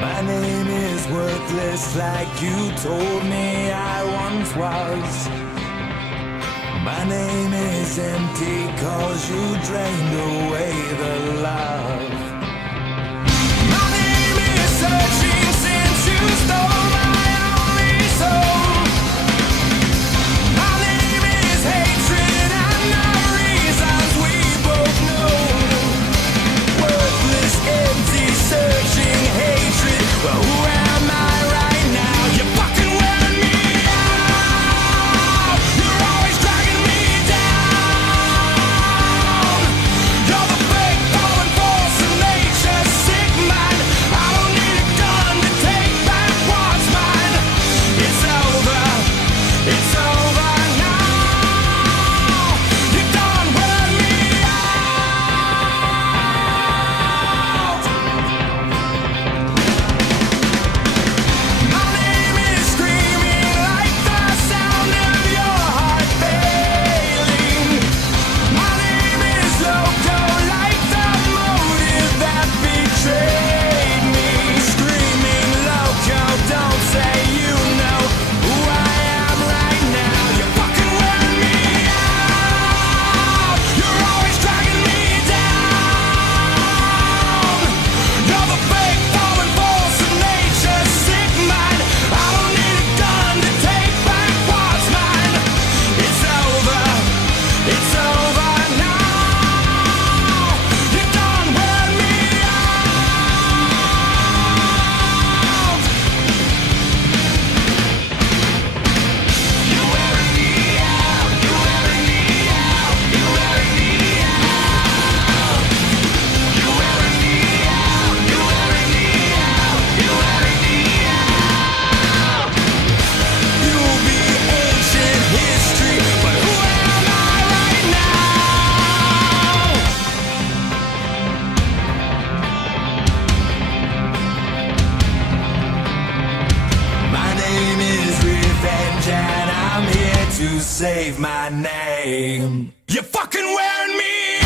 My name is worthless like you told me I once was. My name is empty cause you drained away the love. My name is searching since you stole my only soul. My name is hatred and the reasons we both know. Worthless, empty, searching hatred. Well, who am I right now? You're fucking wearing me out. You're always dragging me down. You're the fake falling force of nature's sick mind. I don't need a gun to take back what's mine. It's over. It's over now. You done wear me out. My name is screaming like the sound of your heart failing. My name is loco like the motive that betrayed me. Screaming loco, don't say you know who I am right now. You're fucking wearing me out. You're always dragging me down. You're the fake falling force of nature's sick mind. I don't need a gun to take back what's mine. It's over. It's over now. You done wear me out. You're wearing me out. You're wearing me out. You're wearing me out. You're wearing me out. You're wearing me out. You're wearing me out. You'll be ancient history, but who am I right now? My name is Revenge and I'm here to save my name. You're fucking wearing me